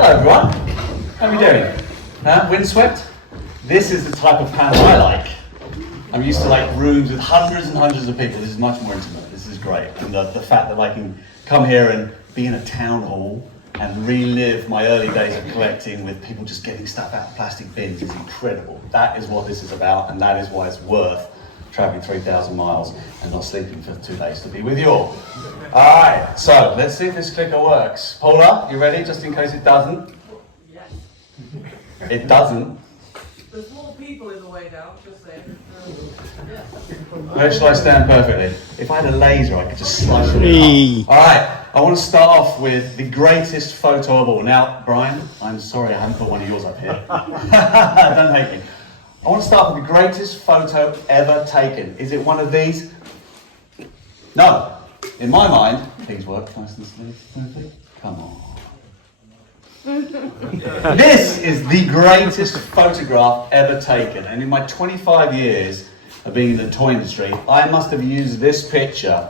Hello everyone, how are we doing? Windswept? This is the type of panel I like. I'm used to like rooms with hundreds and hundreds of people. This is much more intimate, this is great. And the fact that I can come here and be in a town hall and relive my early days of collecting with people just getting stuff out of plastic bins is incredible. That is what this is about, and that is why it's worth traveling 3,000 miles and not sleeping for 2 days to be with you all. Alright, so let's see if this clicker works. Paula, you ready, just in case it doesn't? Yes. It doesn't. There's more people in the way now, just saying. Where should I stand perfectly? If I had a laser, I could just slice it up. Alright, I want to start off with the greatest photo of all. Now, Brian, I'm sorry I haven't put one of yours up here. Don't hate me. I want to start with the greatest photo ever taken. Is it one of these? No. In my mind, please work nice and smoothly. Come on. This is the greatest photograph ever taken. And in my 25 years of being in the toy industry, I must have used this picture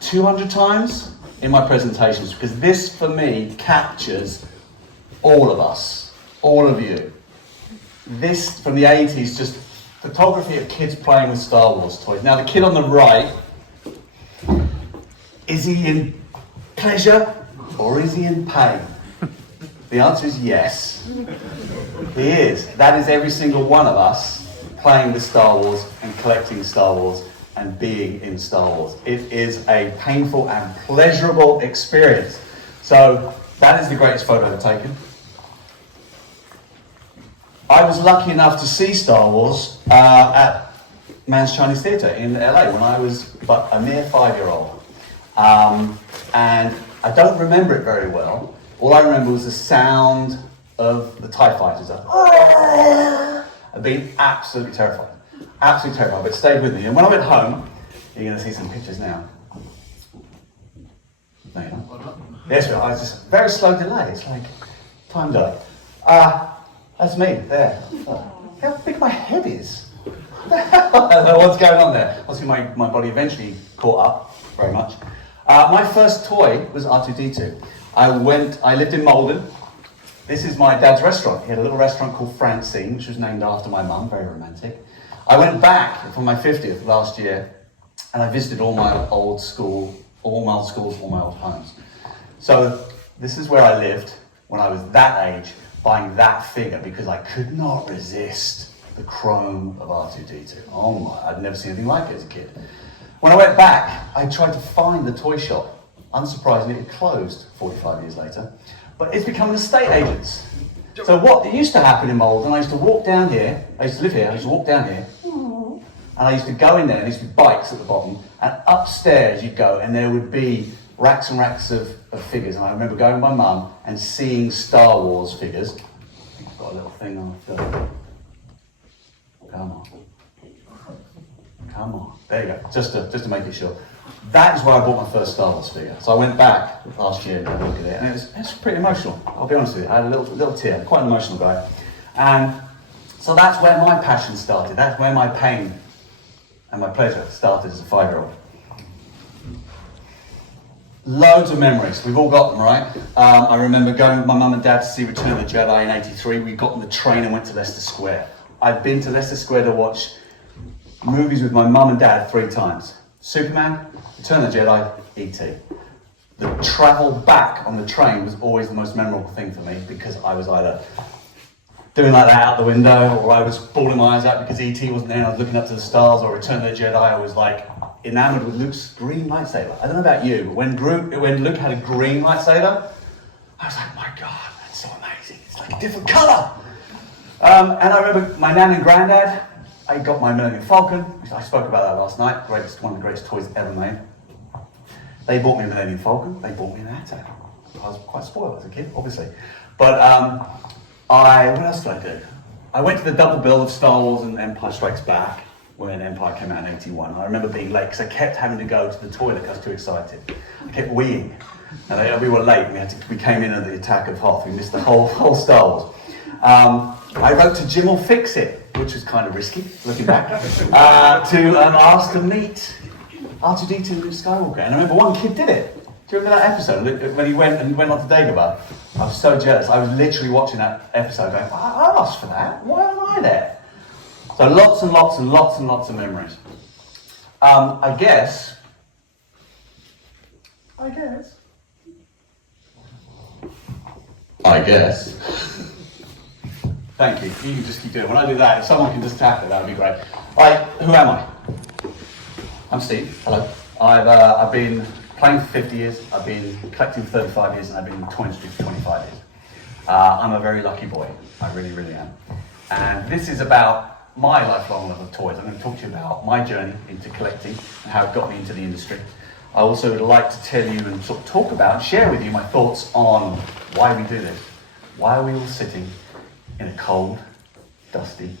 200 times in my presentations, because this, for me, captures all of us, all of you. This, from the 80s, just photography of kids playing with Star Wars toys. Now, the kid on the right, is he in pleasure or is he in pain? The answer is yes. He is. That is every single one of us playing with Star Wars and collecting Star Wars and being in Star Wars. It is a painful and pleasurable experience. So, that is the greatest photo ever taken. I was lucky enough to see Star Wars at Man's Chinese Theatre in LA when I was but a mere 5-year-old. And I don't remember it very well. All I remember was the sound of the TIE fighters. I've been absolutely terrified. Absolutely terrified, but it stayed with me. And when I went home, you're going to see some pictures now. No, you're not. Yes, I was just very slow delay. It's like, time's up. That's me, there. How big my head is. What's going on there? Obviously my body eventually caught up, very much. My first toy was R2-D2. I lived in Malden. This is my dad's restaurant. He had a little restaurant called Francine, which was named after my mum, very romantic. I went back for my 50th last year, and I visited all my old schools, all my old homes. So this is where I lived when I was that age, buying that figure, because I could not resist the chrome of R2-D2. Oh my, I'd never seen anything like it as a kid. When I went back, I tried to find the toy shop. Unsurprisingly, it closed 45 years later, but it's become an estate agents. So what used to happen in Malden, I used to walk down here, I used to live here, I used to walk down here, and I used to go in there, and there used to be bikes at the bottom, and upstairs you'd go, and there would be racks and racks of figures. And I remember going with my mum and seeing Star Wars figures. I've got a little thing on the film. Come on. Come on. There you go. Just to make it sure. That is where I bought my first Star Wars figure. So I went back last year and had a look at it, and it was pretty emotional. I'll be honest with you. I had a little tear. Quite an emotional guy. And so that's where my passion started. That's where my pain and my pleasure started as a 5-year-old. Loads of memories. We've all got them, right? I remember going with my mum and dad to see Return of the Jedi in '83. We got on the train and went to Leicester Square. I've been to Leicester Square to watch movies with my mum and dad 3 times. Superman, Return of the Jedi, E.T. The travel back on the train was always the most memorable thing for me, because I was either doing like that out the window, or I was bawling my eyes out because E.T. wasn't there and I was looking up to the stars, or Return of the Jedi, I was like enamored with Luke's green lightsaber. I don't know about you, but when Luke had a green lightsaber, I was like, my God, that's so amazing. It's like a different colour. And I remember my nan and granddad, I got my Millennium Falcon. I spoke about that last night. One of the greatest toys ever made. They bought me a Millennium Falcon. They bought me an AirTag. I was quite spoiled as a kid, obviously. But what else did I do? I went to the double bill of Star Wars and Empire Strikes Back when Empire came out in '81. I remember being late because I kept having to go to the toilet because I was too excited. I kept weeing. And we were late. We came in at the Attack of Hoth. We missed the whole Star Wars. I wrote to Jim or Fix It, which was kind of risky, looking back, to ask to meet R2-D2 and Luke Skywalker. And I remember one kid did it. Do you remember that episode when he went on to Dagobah? I was so jealous. I was literally watching that episode going, I asked for that. Why am I there? So lots and lots and lots and lots of memories. I guess. Thank you. You can just keep doing it. When I do that, if someone can just tap it, that would be great. Right, who am I? I'm Steve. Hello. I've been playing for 50 years. I've been collecting for 35 years, and I've been in the toy industry for 25 years. I'm a very lucky boy. I really, really am. And this is about my lifelong love of toys. I'm going to talk to you about my journey into collecting and how it got me into the industry. I also would like to tell you and sort of talk about and share with you my thoughts on why we do this. Why are we all sitting in a cold, dusty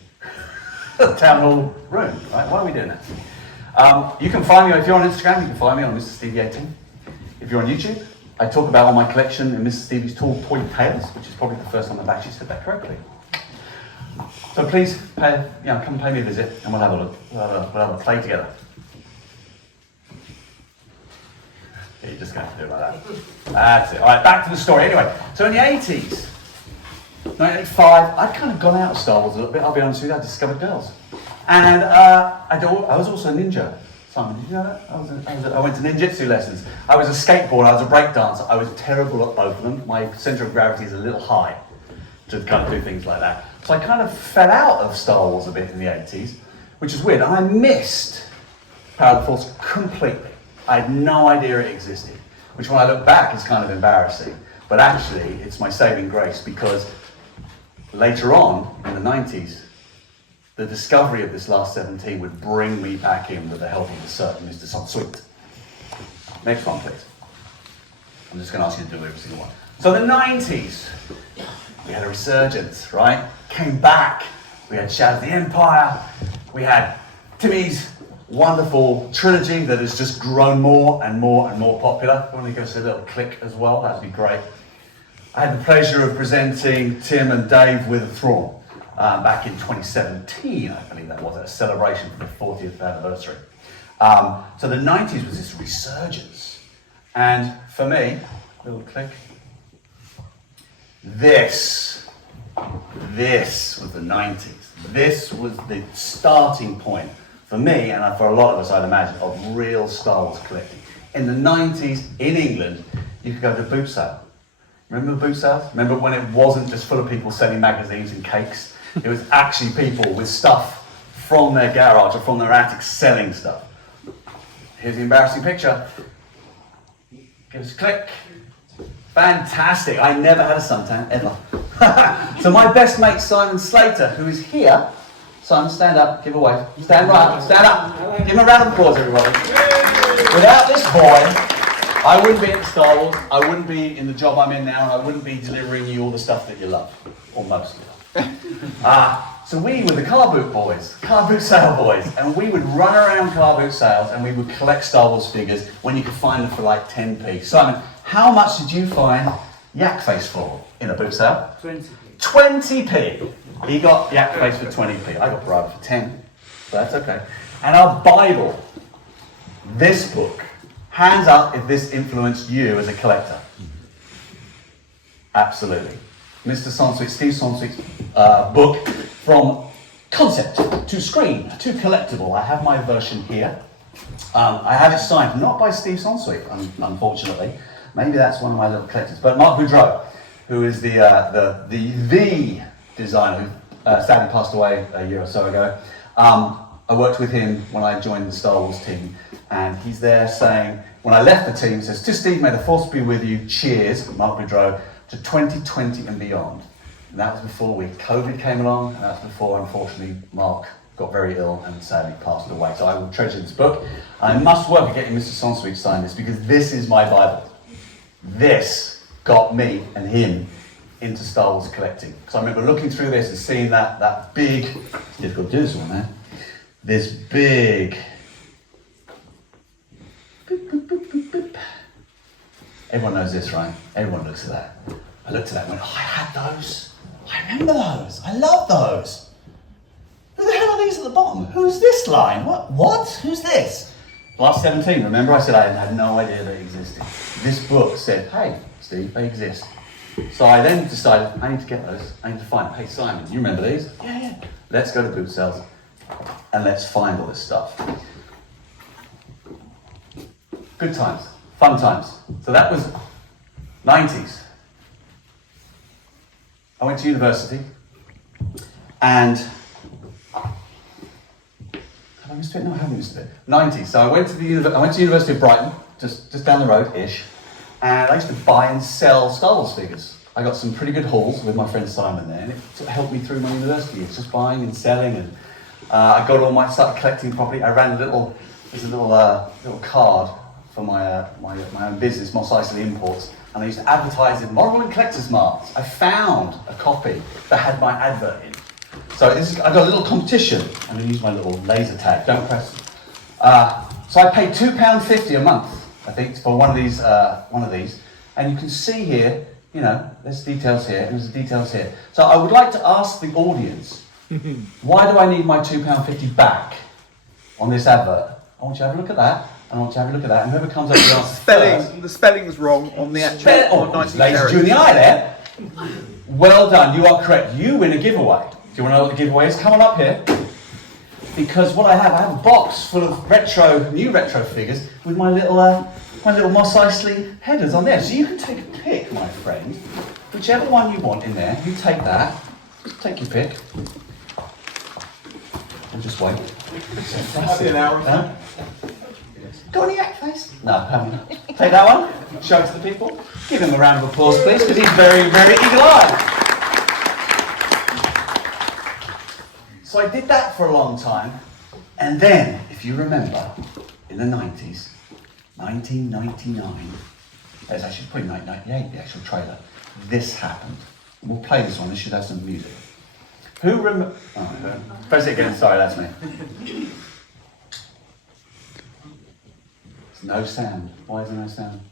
town hall room, right? Why are we doing that? You can find me, if you're on Instagram, you can find me on Mr. Stevie 18. If you're on YouTube, I talk about all my collection in Mr. Stevie's Tall Toy Tales, which is probably the first time I've actually said that correctly. So please, come pay me a visit and we'll have a look. We'll have a play together. Yeah, you're just going to do it like that. That's it. All right, back to the story. Anyway, so in the 80s, 1985, I'd kind of gone out of Star Wars a little bit, I'll be honest with you. I discovered girls. And I was also a ninja. Simon, did you know that? I went to ninjutsu lessons. I was a skateboarder, I was a break dancer. I was terrible at both of them. My centre of gravity is a little high to kind of do things like that. So I kind of fell out of Star Wars a bit in the 80s, which is weird. And I missed Power of the Force completely. I had no idea it existed, which when I look back is kind of embarrassing. But actually, it's my saving grace because later on, in the 90s, the discovery of this last 17 would bring me back in with the help of a certain Mr. Somma. Next one, please. I'm just going to ask you to do every single one. So the 90s, we had a resurgence, right? Came back. We had Shadow of the Empire. We had Timmy's wonderful trilogy that has just grown more and more and more popular. If you want to give us a little click as well, that'd be great. I had the pleasure of presenting Tim and Dave with a Throne back in 2017, I believe that was, a celebration for the 40th anniversary. So the 90s was this resurgence. And for me, little click, this was the 90s. This was the starting point for me, and for a lot of us, I'd imagine, of real Star Wars collecting. In the 90s, in England, you could go to a boot sale. Remember the boot sales? Remember when it wasn't just full of people selling magazines and cakes? It was actually people with stuff from their garage or from their attic selling stuff. Here's the embarrassing picture. Give us a click. Fantastic. I never had a suntan, ever. So my best mate, Simon Slater, who is here. Simon, stand up, give a wave. Stand right up, stand up. Give him a round of applause, everybody. Without this boy, I wouldn't be in Star Wars, I wouldn't be in the job I'm in now, and I wouldn't be delivering you all the stuff that you love. Or most of it. So we were the car boot boys, car boot sale boys, and we would run around car boot sales and we would collect Star Wars figures when you could find them for like 10p. Simon, how much did you find Yak Face for in a boot sale? 20p. 20p! He got Yak Face for 20p. I got bribed for 10, so that's okay. And our Bible, this book, hands up if this influenced you as a collector. Absolutely. Mr. Somma, Steve Somma's book, From Concept to Screen to Collectible. I have my version here. I have it signed, not by Steve Somma, unfortunately. Maybe that's one of my little collectors. But Mark Boudreau, who is the designer who sadly passed away a year or so ago. I worked with him when I joined the Star Wars team, and he's there saying, when I left the team, he says, "To Steve, may the force be with you, cheers," Mark Boudreau, to 2020 and beyond. And that was before COVID came along, and that was before, unfortunately, Mark got very ill and sadly passed away. So I will treasure this book. I must work at getting Mr. Somma to sign this, because this is my Bible. This got me and him into Star Wars collecting. Because I remember looking through this and seeing that big, it's difficult to do this one, man, this big, boop, boop, boop, boop, boop. Everyone knows this, right? Everyone looks at that. I looked at that and went, oh, I had those. I remember those. I love those. Who the hell are these at the bottom? Who's this line? What? Who's this? Last 17, remember I said I had no idea they existed. This book said, hey, Steve, they exist. So I then decided, I need to get those. I need to find, hey, Simon, you remember these? Yeah. Let's go to boot sales and let's find all this stuff. Good times, fun times. So that was 90s. I went to university and I missed it? No, I haven't missed it. 90s. So I went to the University of Brighton, just down the road-ish, and I used to buy and sell Star Wars figures. I got some pretty good hauls with my friend Simon there, and it helped me through my university years, just buying and selling, and I started collecting properly. I ran there's a little card for my own business, Mos Eisley Imports, and I used to advertise in model and collector's marts. I found a copy that had my advert in. So I got a little competition. I'm going to use my little laser tag. Don't press. So I paid £2.50 a month, I think, for one of these. And you can see here, there's details here and there's details here. So I would like to ask the audience, why do I need my £2.50 back on this advert? I want you to have a look at that. And I want you to have a look at that. And whoever comes up with the answer first. The spelling's wrong on the actual 90 Ladies, you in the eye there. Well done. You are correct. You win a giveaway. Do you want to know what the giveaway is? Come on up here. Because what I have a box full of new retro figures with my little Mos Eisley headers on there. So you can take a pick, my friend. Whichever one you want in there, you take that. Just take your pick. And just wait. That'll be an hour. Go on your yak face. No, take that one. Show it to the people. Give him a round of applause, please, because he's very, very eagle-eyed. So I did that for a long time, and then, if you remember, in the 90s, 1999, it was actually probably 1998, the actual trailer, this happened. We'll play this one, this should have some music. Who remember? Oh, press it again, sorry, that's me. There's no sound. Why is there no sound?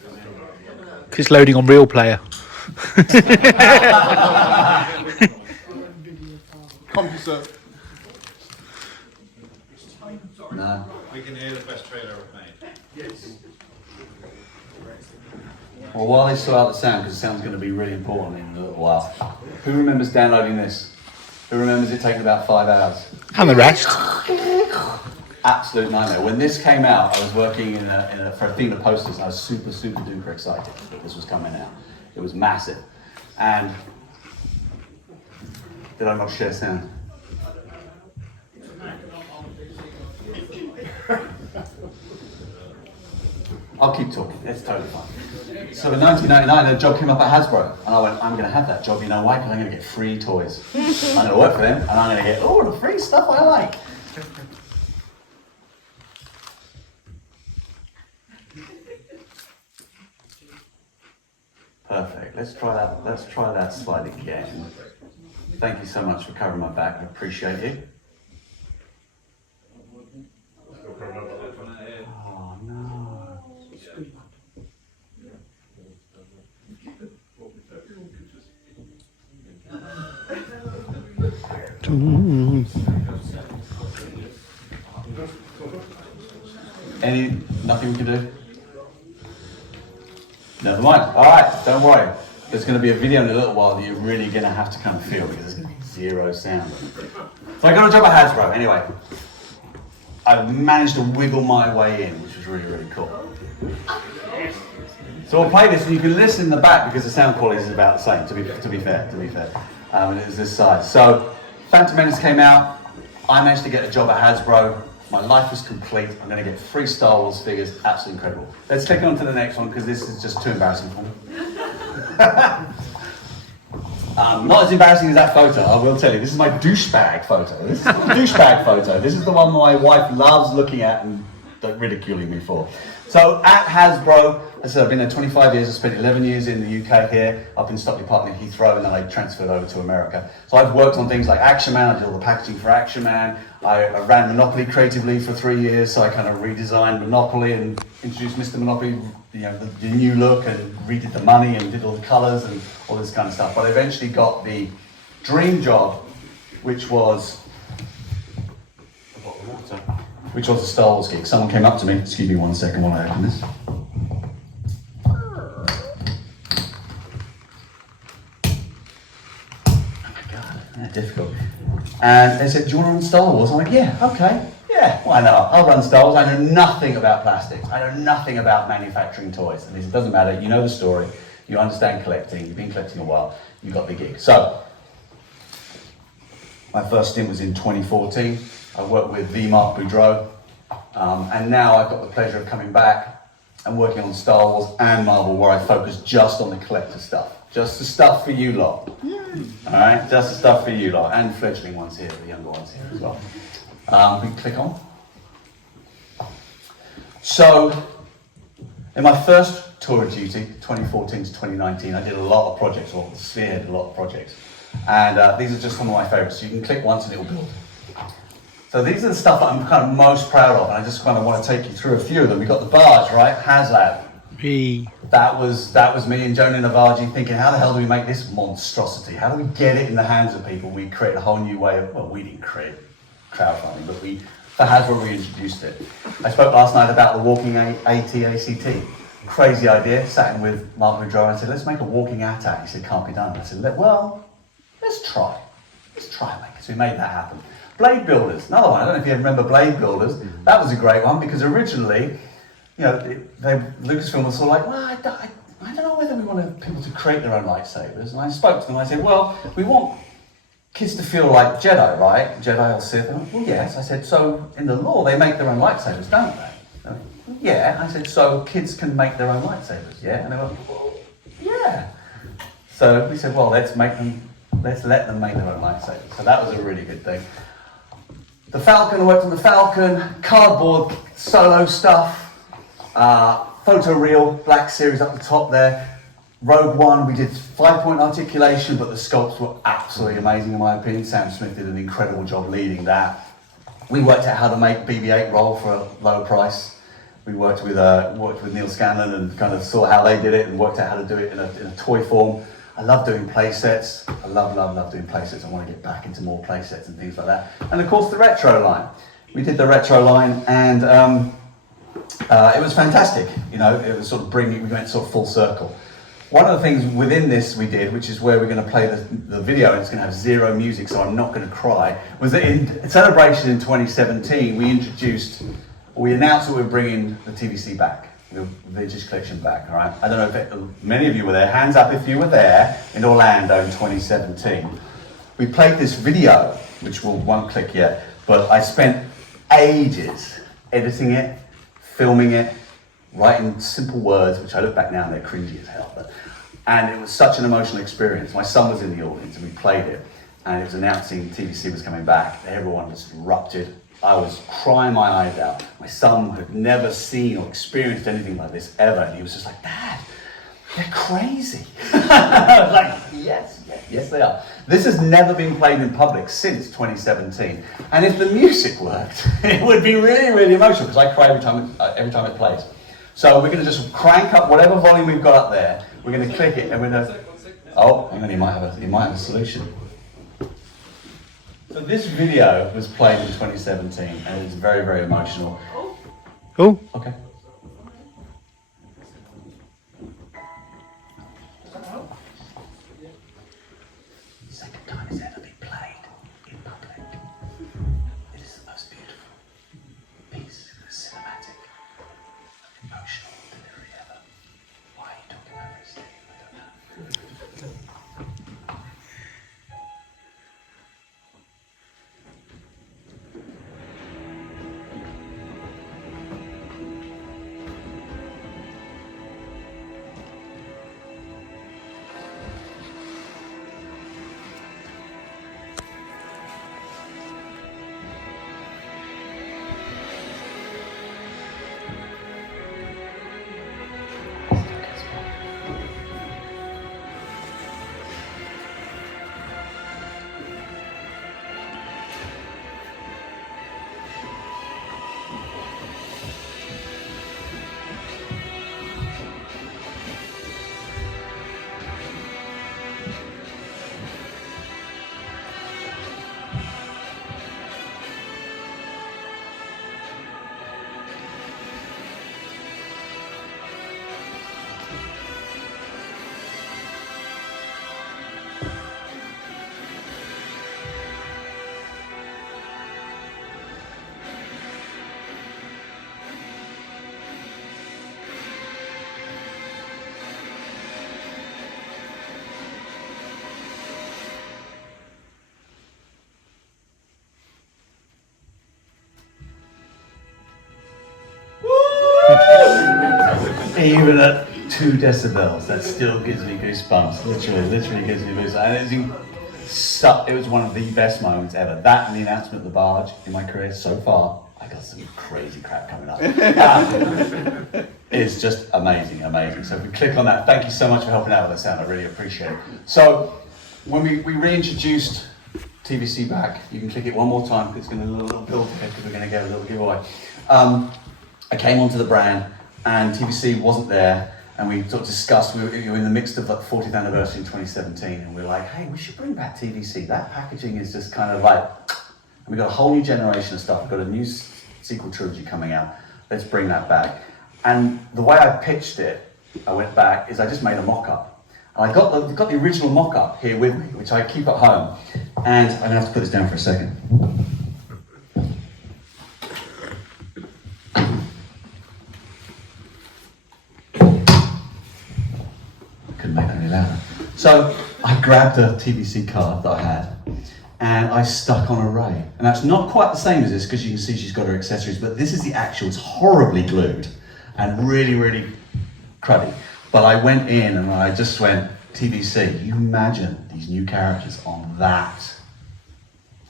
Because it's loading on Real Player. CompuServe. No. We can hear the best trailer I've made. Yes. Well, while they sort out the sound, because the sound's going to be really important in a little while. Who remembers downloading this? Who remembers it taking about 5 hours? And the rest. Absolute nightmare. When this came out, I was working for a theme of posters, and I was super, super duper excited that this was coming out. It was massive. And did I not share sound? I'll keep talking, it's totally fine. So in 1999, a job came up at Hasbro, and I went, I'm going to have that job, you know why? Because I'm going to get free toys. I'm going to work for them, and I'm going to get all the free stuff I like. Perfect, let's try that slide again. Thank you so much for covering my back, I appreciate it. Oh no. Nothing we can do? Never mind. Alright, don't worry. There's going to be a video in a little while that you're really going to have to kind of feel because there's going to be zero sound. So I got a job at Hasbro. Anyway, I managed to wiggle my way in, which was really, really cool. So I'll play this and you can listen in the back because the sound quality is about the same, to be fair. And it's this side. So Phantom Menace came out. I managed to get a job at Hasbro. My life was complete. I'm going to get free Star Wars figures. Absolutely incredible. Let's click on to the next one because this is just too embarrassing for me. Not as embarrassing as that photo, I will tell you. This is my douchebag photo. This is the douchebag photo. This is the one my wife loves looking at and ridiculing me for. So at Hasbro, as I said, I've been there 25 years. I spent 11 years in the UK here. I've been Stockley Park in Heathrow, and then I transferred over to America. So I've worked on things like Action Man. I did all the packaging for Action Man. I ran Monopoly creatively for 3 years, so I kind of redesigned Monopoly and introduced Mr. Monopoly, the new look, and redid the money and did all the colours and all this kind of stuff. But I eventually got the dream job, which was which was a Star Wars gig. Someone came up to me, excuse me 1 second while I open this. Difficult. And they said, do you want to run Star Wars? I'm like, yeah, okay, yeah, why not? I'll run Star Wars. I know nothing about plastics. I know nothing about manufacturing toys. And he said, it doesn't matter, you know the story, you understand collecting, you've been collecting a while, you got the gig. So, my first stint was in 2014. I worked with the Marc Boudreau, and now I've got the pleasure of coming back and working on Star Wars and Marvel, where I focus just on the collector stuff. Just the stuff for you lot. Alright, just the stuff for you lot. And fledgling ones here, the younger ones here as well. We can click on. So, in my first tour of duty, 2014 to 2019, I did a lot of projects, or spearheaded a lot of projects. And these are just some of my favourites. So you can click once and it will build. So these are the stuff that I'm kind of most proud of, and I just kind of want to take you through a few of them. We've got the barge, right? HasLab. That was me and Jonah Navaji thinking, how the hell do we make this monstrosity? How do we get it in the hands of people? We create a whole new way of, well, we didn't create crowdfunding, but for Hasbro we introduced it. I spoke last night about the walking AT-ACT. Crazy idea, sat in with Marc Boudreau and I said, let's make a walking AT-AT. He said, can't be done. I said, well, let's try. Let's try and make it. So we made that happen. Blade Builders, another one. I don't know if you remember Blade Builders. That was a great one because originally, you know, Lucasfilm was sort of like, well, I don't know whether we want people to create their own lightsabers. And I spoke to them and I said, well, we want kids to feel like Jedi, right? Jedi or Sith. And I went, well, yes. I said, so in the law, they make their own lightsabers, don't they? And I went, yeah. I said, so kids can make their own lightsabers, yeah? And they went, well, yeah. So we said, well, let's let them make their own lightsabers. So that was a really good thing. The Falcon, I worked on the Falcon, cardboard, solo stuff. Photoreal, black series up the top there. Rogue One, we did 5-point articulation, but the sculpts were absolutely amazing in my opinion. Sam Smith did an incredible job leading that. We worked out how to make BB-8 roll for a low price. We worked with Neil Scanlon and kind of saw how they did it and worked out how to do it in a toy form. I love doing play sets. I love doing play sets. I want to get back into more play sets and things like that. And of course the retro line. We did the retro line and it was fantastic. You know, it was sort of we went sort of full circle. One of the things within this we did, which is where we're going to play the video and it's going to have zero music so I'm not going to cry, was that in celebration in 2017 we announced that we were bringing the TVC back. The vintage collection back, all right? I don't know if many of you were there. Hands up if you were there in Orlando in 2017. We played this video, which won't click yet, but I spent ages editing it, filming it, writing simple words, which I look back now and they're cringy as hell. And it was such an emotional experience. My son was in the audience and we played it, and it was announcing TVC was coming back. Everyone was erupted. I was crying my eyes out. My son had never seen or experienced anything like this ever. And he was just like, Dad, they're crazy. I was like, yes they are. This has never been played in public since 2017. And if the music worked, it would be really, really emotional because I cry every time it plays. So we're going to just crank up whatever volume we've got up there. We're going to click it and we're going to, oh, hang on, he might have a solution. So this video was played in 2017 and it's very, very emotional. Oh. Okay. Second time it's ever been played in public. It is the most beautiful piece of cinematic, emotional delivery ever. Why are you talking over his name? I don't know. Even at 2 decibels, that still gives me goosebumps. Literally gives me goosebumps. And it was one of the best moments ever. That and the announcement of the barge in my career so far. I got some crazy crap coming up. It's just amazing. So if we click on that, thank you so much for helping out with the sound. I really appreciate it. So when we reintroduced TVC back, you can click it one more time because it's going to do a little build here because we're going to get a little giveaway. I came onto the brand and TVC wasn't there, and we sort of discussed, we were in the midst of the 40th anniversary in 2017, and we were like, hey, we should bring back TVC. That packaging is just kind of like, and we've got a whole new generation of stuff. We've got a new sequel trilogy coming out. Let's bring that back. And the way I pitched it, I went back, is I just made a mock-up. And I got the original mock-up here with me, which I keep at home. And I'm gonna have to put this down for a second. Couldn't make that any louder. So I grabbed a TVC card that I had and I stuck on a ray. And that's not quite the same as this because you can see she's got her accessories, but this is the actual, it's horribly glued and really cruddy. But I went in and I just went, TVC, you imagine these new characters on that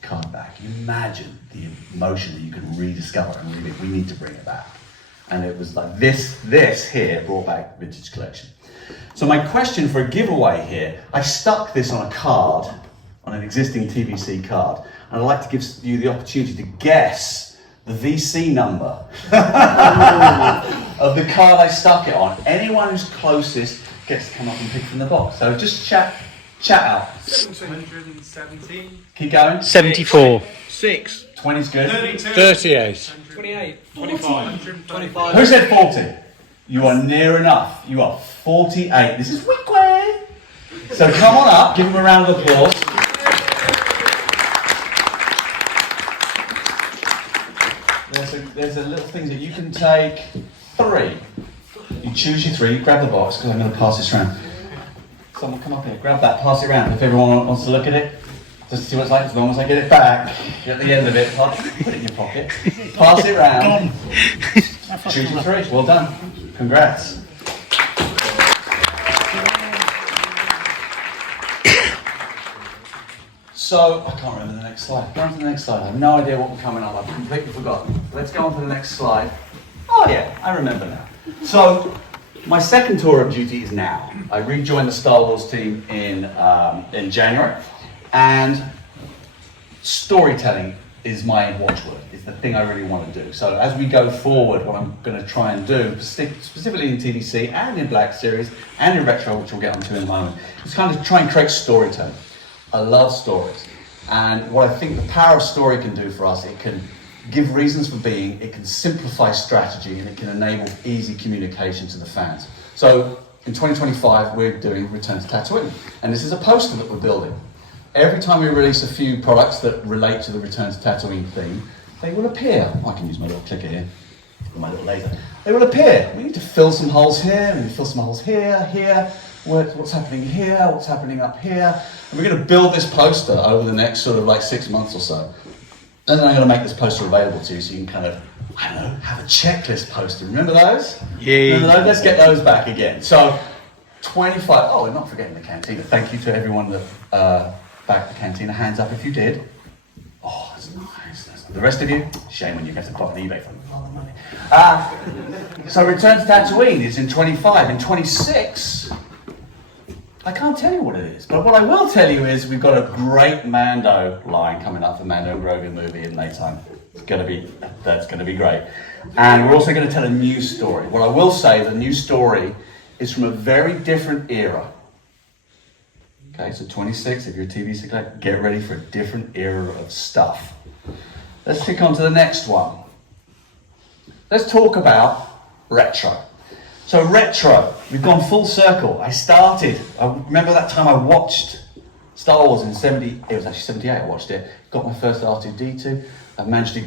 card back. You imagine the emotion that you can rediscover and we need to bring it back. And it was like this here brought back Vintage Collection. So my question for a giveaway here, I stuck this on a card, on an existing TVC card, and I'd like to give you the opportunity to guess the VC number of the card I stuck it on. Anyone who's closest gets to come up and pick from the box. So just chat out. 717. Keep going. 74. 6. 20's good. 32. 38. 28. 25. 25. Who said 40? You are near enough. You are 48. This is Wickway. So come on up, give him a round of applause. There's a little thing that you can take 3. You choose your 3, grab the box, because I'm going to pass this around. Someone come up here, grab that, pass it around. If everyone wants to look at it, just to see what it's like, as long as I get it back. At the end of it, put it in your pocket, pass it around. Choose your 3, well done. Congrats. So, I can't remember the next slide. Go on to the next slide. I have no idea what we're coming up. I've completely forgotten. Let's go on to the next slide. Oh yeah, I remember now. So, my second tour of duty is now. I rejoined the Star Wars team in January, and storytelling is my watchword. It's the thing I really want to do. So as we go forward, what I'm going to try and do, specifically in TDC and in Black Series and in Retro, which we'll get onto in a moment, is kind of try and create storytelling. I love stories. And what I think the power of story can do for us, it can give reasons for being, it can simplify strategy, and it can enable easy communication to the fans. So in 2025, we're doing Return to Tatooine. And this is a poster that we're building. Every time we release a few products that relate to the Return to Tatooine theme, they will appear. I can use my little clicker here, or my little laser. They will appear. We need to fill some holes here, we need to fill some holes here, what's happening here, what's happening up here. And we're going to build this poster over the next sort of like 6 months or so. And then I'm going to make this poster available to you so you can kind of, I don't know, have a checklist poster. Remember those? Yeah. Remember those? Let's get those back again. So, 25, oh, we're not forgetting the cantina. Thank you to everyone that backed the cantina. Hands up if you did. Oh, that's nice. The rest of you, shame on you, have to pop on eBay for a lot of money. So Return to Tatooine is in 25. In 26, I can't tell you what it is, but what I will tell you is we've got a great Mando line coming up for Mando Grogu movie in May time. That's going to be great. And we're also going to tell a new story. What I will say, the new story is from a very different era. Okay, so 26, if you're a TV collector, get ready for a different era of stuff. Let's click on to the next one. Let's talk about retro. So retro, we've gone full circle. I remember that time I watched Star Wars in it was actually 78 I watched it. Got my first R2-D2. I've managed to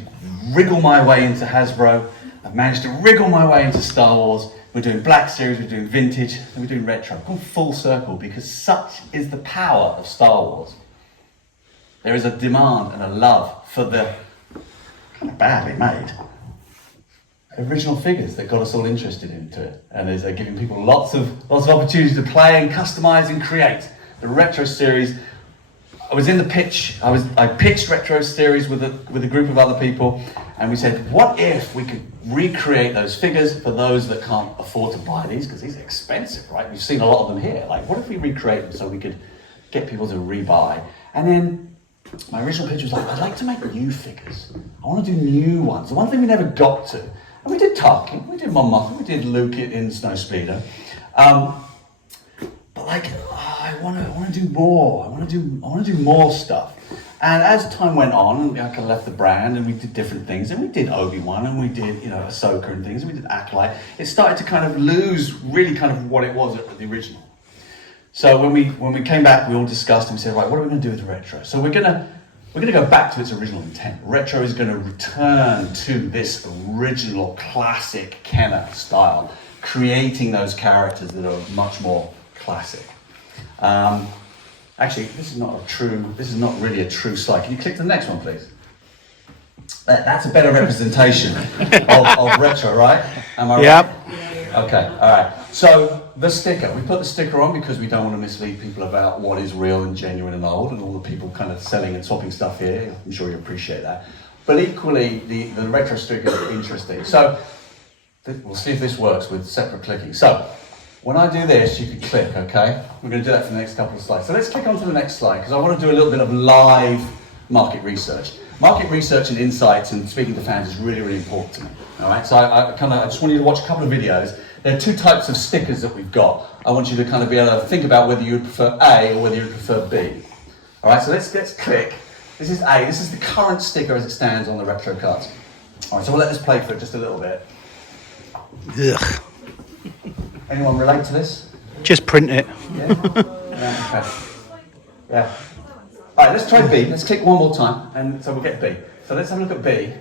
wriggle my way into Hasbro. I've managed to wriggle my way into Star Wars. We're doing Black Series, we're doing Vintage, and we're doing Retro. I've gone full circle because such is the power of Star Wars. There is a demand and a love for the kind of badly made original figures that got us all interested into it, and is giving people lots of opportunities to play and customize and create. The retro series, I was in the pitch. I pitched retro series with a group of other people, and we said, what if we could recreate those figures for those that can't afford to buy these, because these are expensive, right? We've seen a lot of them here. Like, what if we recreate them so we could get people to rebuy? And then my original pitch was like, I'd like to make new figures. I want to do new ones. The one thing we never got to, and we did Tarkin, we did Mon Mothma, we did Luke in Snowspeeder. But like, I want to do more. I want to do more stuff. And as time went on, I kind of left the brand, and we did different things, and we did Obi-Wan, and we did Ahsoka and things, and we did Acolyte. It started to kind of lose really kind of what it was at the original. So when we came back, we all discussed and we said, right, what are we going to do with retro? So we're going to go back to its original intent. Retro is going to return to this original classic Kenner style, creating those characters that are much more classic. Actually, this is not really a true slide. Can you click to the next one, please? That's a better representation of retro, right? Am I right? Yep. Okay, all right. So the sticker, we put the sticker on because we don't want to mislead people about what is real and genuine and old, and all the people kind of selling and swapping stuff here. I'm sure you appreciate that. But equally, the retro sticker is interesting. So we'll see if this works with separate clicking. So when I do this, you can click, okay? We're going to do that for the next couple of slides. So let's click on to the next slide, because I want to do a little bit of live market research. Market research and insights and speaking to fans is really, really important to me. All right, so I just want you to watch a couple of videos. There are two types of stickers that we've got. I want you to kind of be able to think about whether you would prefer A or whether you would prefer B. All right, so let's click. This is A. This is the current sticker as it stands on the retro cards. All right, so we'll let this play for just a little bit. Ugh. Anyone relate to this? Just print it. Yeah? Yeah, okay. Yeah. All right, let's try B. Let's click one more time, and so we'll get B. So let's have a look at B.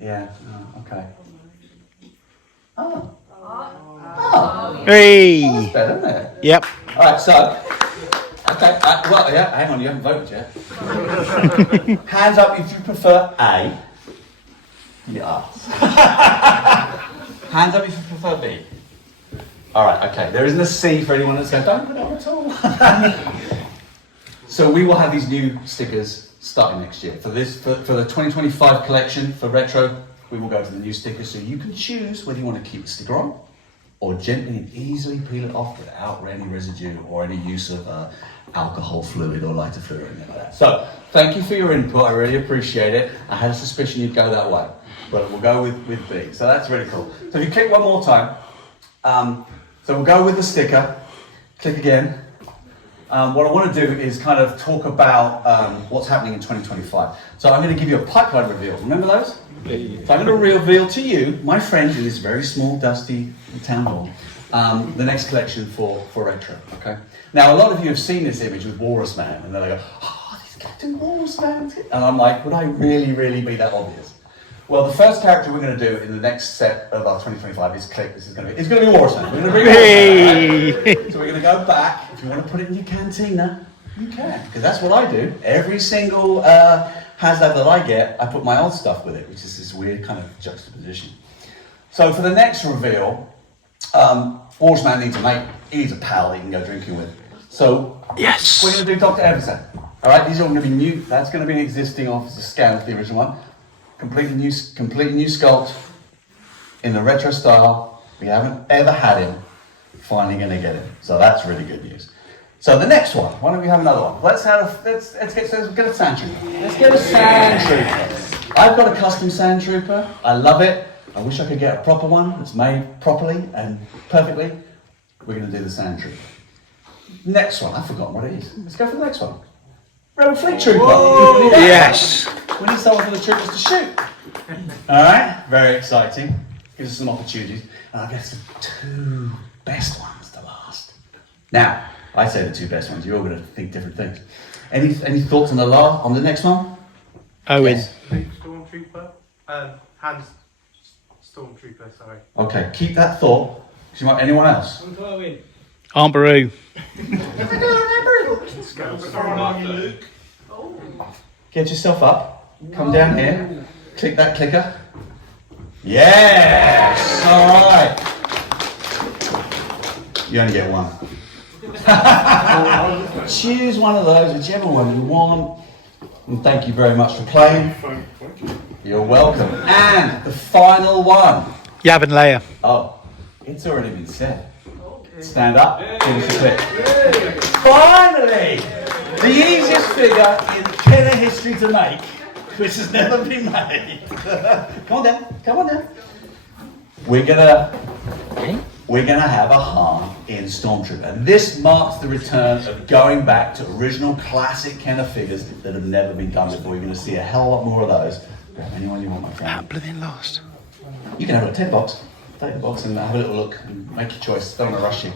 Yeah, okay. Oh. Hey. Oh, that's better, isn't it? Yep. All right, so, okay, well, yeah, hang on, you haven't voted yet. Hands up if you prefer A. Yes. Hands up if you prefer B. All right, okay, there isn't a C for anyone that's going, don't put it on at all. So we will have these new stickers starting next year. For the 2025 collection for retro, we will go to the new stickers, so you can choose whether you want to keep the sticker on or gently and easily peel it off without any residue or any use of alcohol fluid or lighter fluid or anything like that. So thank you for your input, I really appreciate it. I had a suspicion you'd go that way, but we'll go with B. So that's really cool. So if you click one more time, so we'll go with the sticker, click again. What I want to do is kind of talk about what's happening in 2025. So I'm going to give you a pipeline reveal. Remember those? So I'm going to reveal to you, my friend, in this very small, dusty town hall, the next collection for retro. Okay. Now a lot of you have seen this image with Walrus Man, and then they go, "Oh, this Captain Walrus Man," and I'm like, "Would I really be that obvious?" Well, the first character we're going to do in the next set of our 2025 is Click. It's going to be Walrus Man. We're going to bring Walrus Man. So we're going to go back. If you want to put it in your cantina, you can, because that's what I do. Every single HasLab that I get, I put my old stuff with it, which is this weird kind of juxtaposition. So for the next reveal, Walrus Man needs a mate. He needs a pal that he can go drinking with. So Yes. we're going to do Dr. Everson. All right, these are all going to be new. That's going to be an existing officer scan of the original one. Completely new sculpt in the retro style. We haven't ever had him. Finally going to get him. So that's really good news. So the next one. Why don't we have another one? Let's get a sand trooper. Let's get a sand trooper. I've got a custom sand trooper. I love it. I wish I could get a proper one that's made properly and perfectly. We're going to do the sand trooper. Next one. I've forgotten what it is. Let's go for the next one. Rebel Fleet Trooper. Yes. We need someone for the troopers to shoot. All right, very exciting. Gives us some opportunities. And I guess the two best ones to last. Now, I say the two best ones. You're all going to think different things. Any thoughts on the next one? Owen. Yes. Stormtrooper. Hans Stormtrooper, sorry. Okay, keep that thought. Do you want anyone else? Aunt Beru. Get yourself up. Come down here. Click that clicker. Yes! Alright. You only get one. Choose one of those, whichever one you want. And thank you very much for playing. You're welcome. And the final one. Yavin Layer. Oh, it's already been said. Stand up, give us a click. Finally! The easiest figure in killer history to make, which has never been made. Come on down, come on down. We're gonna have a Han in Stormtrooper. And this marks the return of going back to original classic Kenner figures that have never been done before. You're gonna see a hell of a lot more of those. Grab anyone you want, my friend. Blooming lost. You can have a 10 box. Take the box and have a little look and make your choice. Don't want to rush you.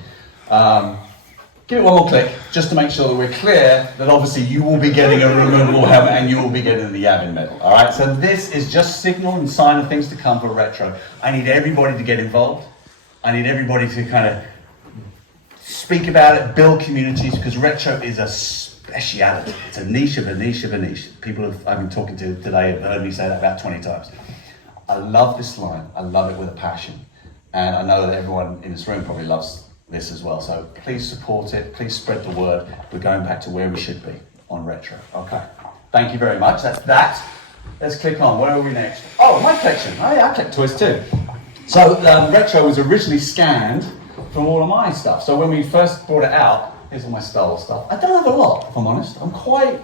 Give it one more click just to make sure that we're clear that obviously you will be getting a removable helmet and you will be getting the Yavin medal. All right, so this is just signal and sign of things to come for retro. I need everybody to get involved. I need everybody to kind of speak about it, build communities, because retro is a speciality. It's a niche of a niche of a niche. People I've been talking to today have heard me say that about 20 times. I love this line. I love it with a passion. And I know that everyone in this room probably loves this as well. So please support it. Please spread the word. We're going back to where we should be on retro. Okay. Thank you very much. That's that. Let's click on. Where are we next? Oh, my collection. Oh yeah, I collect toys too. So retro was originally scanned from all of my stuff. So when we first brought it out, here's all my Star Wars stuff. I don't have a lot, if I'm honest. I'm quite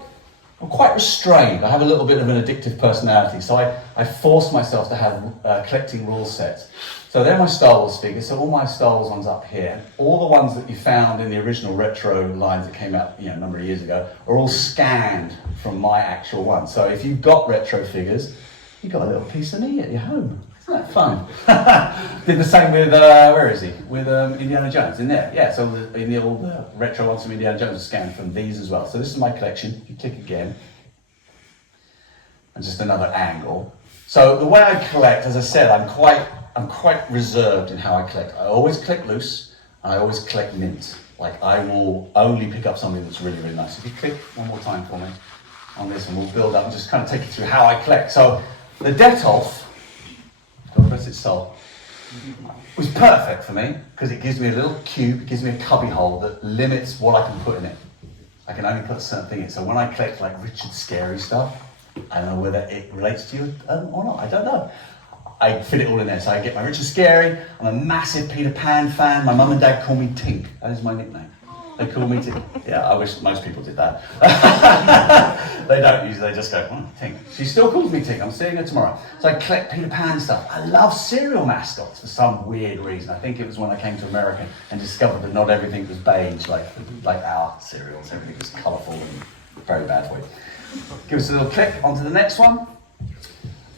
restrained. I have a little bit of an addictive personality, so I force myself to have collecting rule sets. So they're my Star Wars figures, so all my Star Wars ones up here. All the ones that you found in the original retro lines that came out a number of years ago are all scanned from my actual one. So if you've got retro figures, you've got a little piece of me at your home. Isn't that fun? Did the same with, where is he? With Indiana Jones in there. Yeah, so in the old retro ones from Indiana Jones are scanned from these as well. So this is my collection. You click again. And just another angle. So the way I collect, as I said, I'm quite reserved in how I collect. I always collect loose, and I always collect mint. Like I will only pick up something that's really, really nice. If you click one more time for me on this, and we'll build up and just kind of take you through how I collect. So the Detolf, God rest its soul, was perfect for me because it gives me a little cube, it gives me a cubby hole that limits what I can put in it. I can only put a certain thing in. So when I collect like Richard Scary stuff, I don't know whether it relates to you or not, I don't know. I fit it all in there. So I get my Richard Scary, I'm a massive Peter Pan fan. My mum and dad call me Tink, that is my nickname. They call me Tink. Yeah, I wish most people did that. They don't usually, they just go, Tink. She still calls me Tink, I'm seeing her tomorrow. So I collect Peter Pan stuff. I love cereal mascots for some weird reason. I think it was when I came to America and discovered that not everything was beige, like our cereals. Everything was colourful and very bad for you. Give us a little click onto the next one.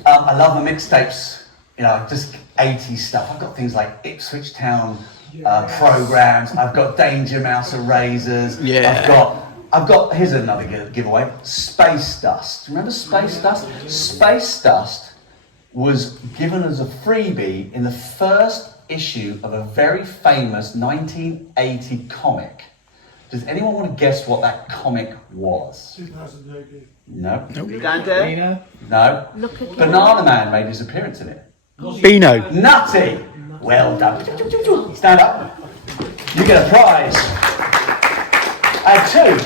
I love the mixtapes, just 80s stuff. I've got things like Ipswich Town programs. I've got Danger Mouse erasers. Yeah. I've got. Here's another giveaway. Space Dust. Remember Space Dust? Space Dust was given as a freebie in the first issue of a very famous 1980 comic. Does anyone want to guess what that comic was? 2000 No. Dante? No. Banana Man made his appearance in it. Beano. Nutty! Well done. Stand up. You get a prize. And two,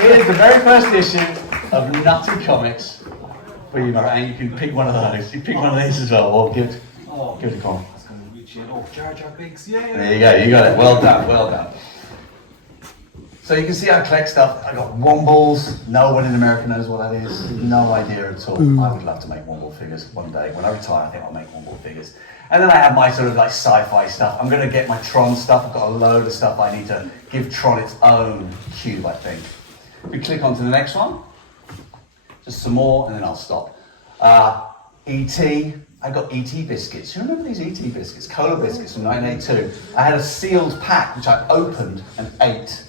here's the very first issue of Nutty Comics for you, Mara, and you can pick one of those. You pick one of these as well, or give it a call. Jar Jar Binks, yeah. There you go, you got it. Well done, well done. So you can see I collect stuff. I got Wombles. No one in America knows what that is. No idea at all. I would love to make Womble figures one day. When I retire, I think I'll make Womble figures. And then I have my sort of like sci-fi stuff. I'm going to get my Tron stuff. I've got a load of stuff I need to give Tron its own cube, I think. If we click on to the next one, just some more, and then I'll stop. E.T. I got E.T. biscuits. You remember these E.T. biscuits? Cola biscuits from 1982. I had a sealed pack, which I opened and ate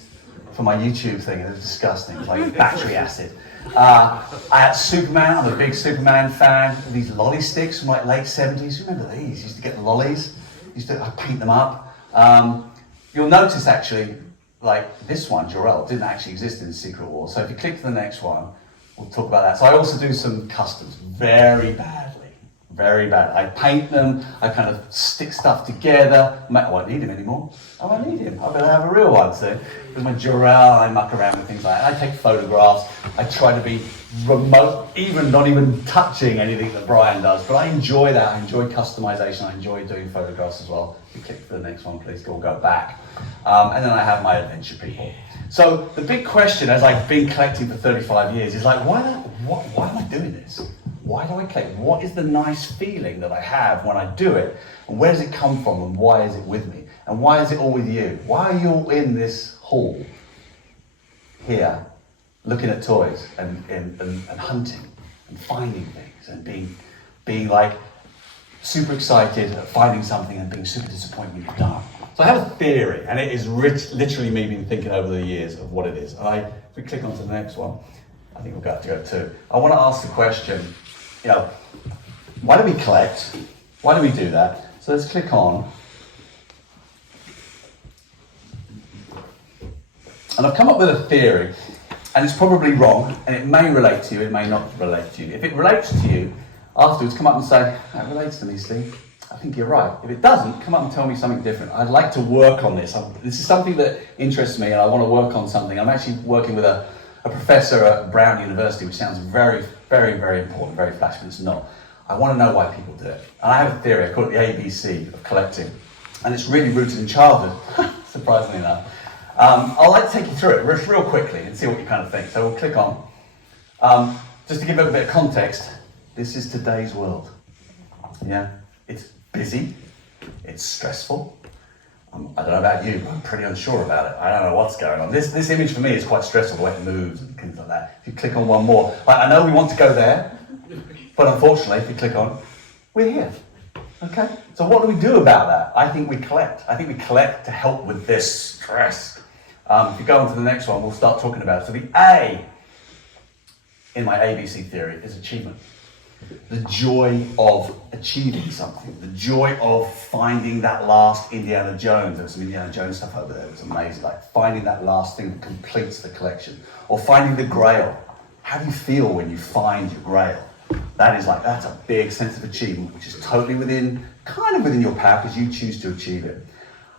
for my YouTube thing, and it was disgusting. It was like battery acid. I had Superman. I'm a big Superman fan. These lolly sticks from like late 70s. Remember these? Used to get the lollies. Used to paint them up. You'll notice actually, like this one, Jor-El, didn't actually exist in Secret Wars. So if you click to the next one, we'll talk about that. So I also do some customs very badly. Very bad. I paint them, I kind of stick stuff together. I won't need him anymore. I won't need him. I'm going to have a real one soon. With my Durell, I muck around with things like that. I take photographs. I try to be remote, even not even touching anything that Brian does. But I enjoy that. I enjoy customization. I enjoy doing photographs as well. If you click for the next one, please, we'll go back. And then I have my adventure people. So the big question, as I've been collecting for 35 years, is like, why am I doing this? Why do I collect? What is the nice feeling that I have when I do it? And where does it come from? And why is it with me? And why is it all with you? Why are you all in this hall here, looking at toys and hunting and finding things and being like super excited at finding something and being super disappointed when you're done? So I have a theory, and it is literally me been thinking over the years of what it is. If we click on to the next one, I think we'll have to go to. I want to ask the question, why do we collect? Why do we do that? So let's click on. And I've come up with a theory, and it's probably wrong, and it may relate to you, it may not relate to you. If it relates to you, afterwards come up and say, that relates to me, Steve. I think you're right. If it doesn't, come up and tell me something different. I'd like to work on this. This is something that interests me, and I want to work on something. I'm actually working with a professor at Brown University, which sounds very, very, very important, very flash, but it's not. I want to know why people do it. And I have a theory, I call it the ABC of collecting. And it's really rooted in childhood, surprisingly enough. I'd like to take you through it real quickly and see what you kind of think. So we'll click on. Just to give it a bit of context, this is today's world. Yeah, it's busy, it's stressful. I don't know about you, but I'm pretty unsure about it. I don't know what's going on. This image for me is quite stressful, the way it moves and things like that. If you click on one more, I know we want to go there, but unfortunately, if you click on, we're here. Okay? So what do we do about that? I think we collect. I think we collect to help with this stress. If you go on to the next one, we'll start talking about it. So the A in my ABC theory is achievement. The joy of achieving something, the joy of finding that last Indiana Jones. There was some Indiana Jones stuff over there, it was amazing. Like finding that last thing that completes the collection. Or finding the grail. How do you feel when you find your grail? That's a big sense of achievement, which is totally kind of within your power because you choose to achieve it.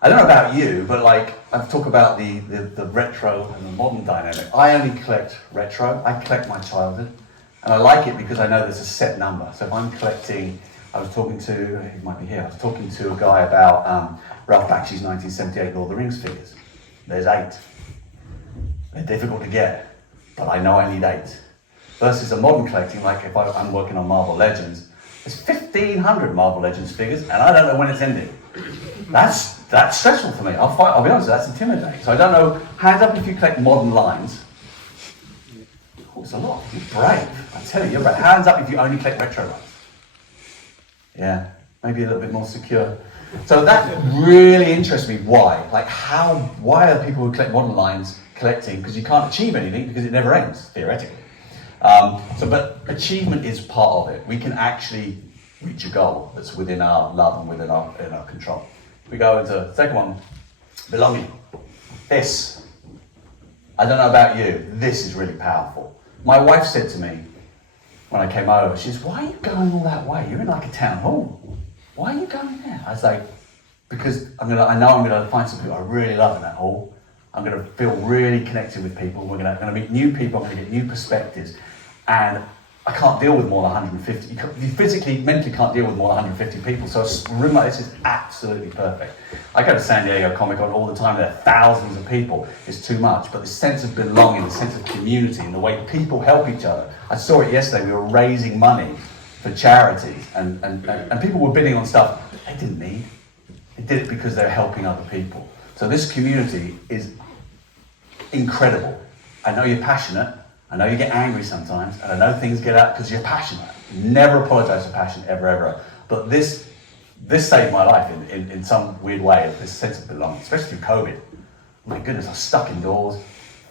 I don't know about you, but I've talked about the retro and the modern dynamic. I only collect retro, I collect my childhood. And I like it because I know there's a set number. So if I'm collecting, I was talking to, he might be here, I was talking to a guy about Ralph Bakshi's 1978 Lord of the Rings figures. There's 8. They're difficult to get, but I know I need 8. Versus a modern collecting, like if I'm working on Marvel Legends, there's 1,500 Marvel Legends figures, and I don't know when it's ending. That's stressful for me. I'll be honest, that's intimidating. So I don't know, hands up if you collect modern lines. Oh, it's a lot. You're brave. I tell you, you're brave. Hands up if you only collect retro lines. Yeah, maybe a little bit more secure. So that really interests me. Why? Why are people who collect modern lines collecting? Because you can't achieve anything because it never ends, theoretically. But achievement is part of it. We can actually reach a goal that's within our love and within our control. We go into the second one, belonging. This, I don't know about you, this is really powerful. My wife said to me when I came over, she says, why are you going all that way? You're in like a town hall. Why are you going there? I was like, because I know I'm gonna find some people I really love in that hall. I'm gonna feel really connected with people. We're gonna meet new people, I'm gonna get new perspectives. And I can't deal with more than 150. You physically, mentally can't deal with more than 150 people. So a room like this is absolutely perfect. I go to San Diego Comic-Con all the time. There are thousands of people. It's too much. But the sense of belonging, the sense of community, and the way people help each other. I saw it yesterday. We were raising money for charities, and people were bidding on stuff that they didn't need. They did it because they're helping other people. So this community is incredible. I know you're passionate. I know you get angry sometimes, and I know things get out because you're passionate. Never apologize for passion, ever. But this saved my life in some weird way, this sense of belonging, especially through COVID. My goodness, I was stuck indoors,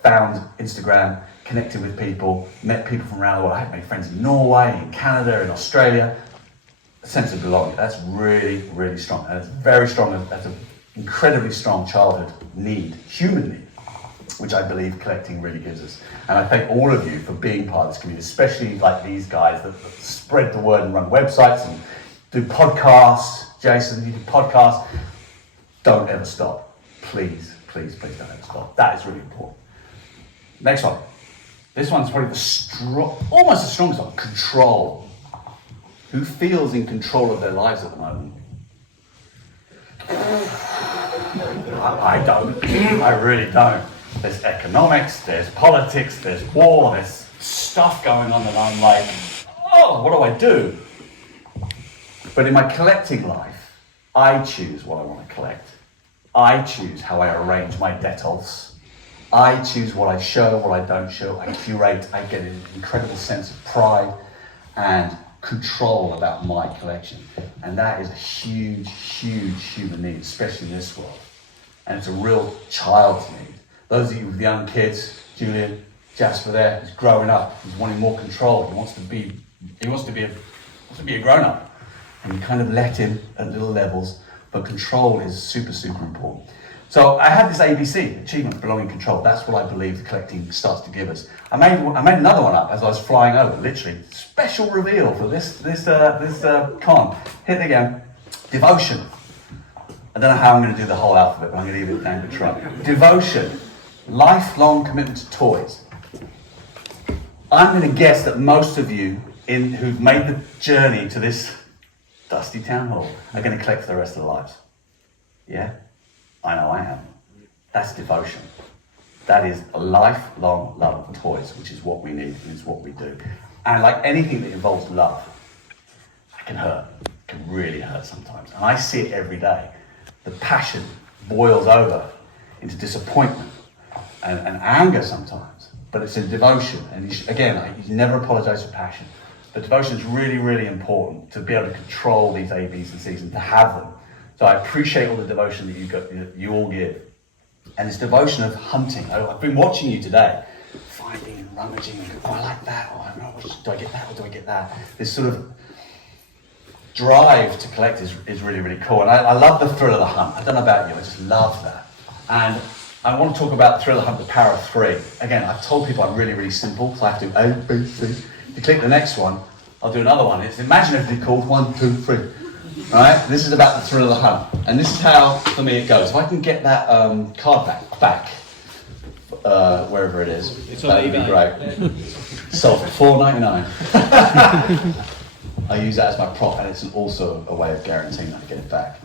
found Instagram, connected with people, met people from around the world. I had made friends in Norway, in Canada, in Australia. A sense of belonging, that's really, really strong. And it's very strong, that's an incredibly strong childhood need, human need. which I believe collecting really gives us. And I thank all of you for being part of this community, especially like these guys that spread the word and run websites and do podcasts. Jason, you do podcasts. Don't ever stop. Please, please, please don't ever stop. That is really important. Next one. This one's probably almost the strongest one. Control. Who feels in control of their lives at the moment? I don't. I really don't. There's economics, there's politics, there's war, there's stuff going on, and I'm like, oh, what do I do? But in my collecting life, I choose what I want to collect. I choose how I arrange my Dettolfs. I choose what I show, what I don't show. I curate. I get an incredible sense of pride and control about my collection. And that is a huge, huge human need, especially in this world. And it's a real child's need. Those of you with young kids, Julian, Jasper there, who's growing up, he's wanting more control. He wants to be a grown-up. And you kind of let him at little levels, but control is super, super important. So I have this ABC, achievement, belonging, control. That's what I believe the collecting starts to give us. I made another one up as I was flying over, literally. Special reveal for this con. Hit it again. Devotion. I don't know how I'm going to do the whole alphabet, but I'm going to leave it down to try. Devotion. Lifelong commitment to toys. I'm going to guess that most of you who've made the journey to this dusty town hall are going to collect for the rest of their lives. Yeah? I know I am. That's devotion. That is a lifelong love of toys, which is what we need, and it's what we do. And like anything that involves love, it can hurt. It can really hurt sometimes. And I see it every day. The passion boils over into disappointment and anger sometimes. But it's a devotion. And you never apologize for passion. But devotion is really, really important to be able to control these A, Bs, and Cs and to have them. So I appreciate all the devotion that you all give. And it's devotion of hunting. I've been watching you today, finding and rummaging, and I like that, or I don't know, do I get that, or do I get that? This sort of drive to collect is really, really cool. And I love the thrill of the hunt. I don't know about you, I just love that. And I want to talk about the thrill of the hunt, the power of three. Again, I've told people I'm really, really simple, so I have to do A, B, C. If you click the next one, I'll do another one. It's imaginatively called 1, 2, 3. Right? This is about the thrill of the hunt. And this is how, for me, it goes. If I can get that card back wherever it is, that would be great. Sold for $4.99. I use that as my prop, and it's also a way of guaranteeing that I get it back.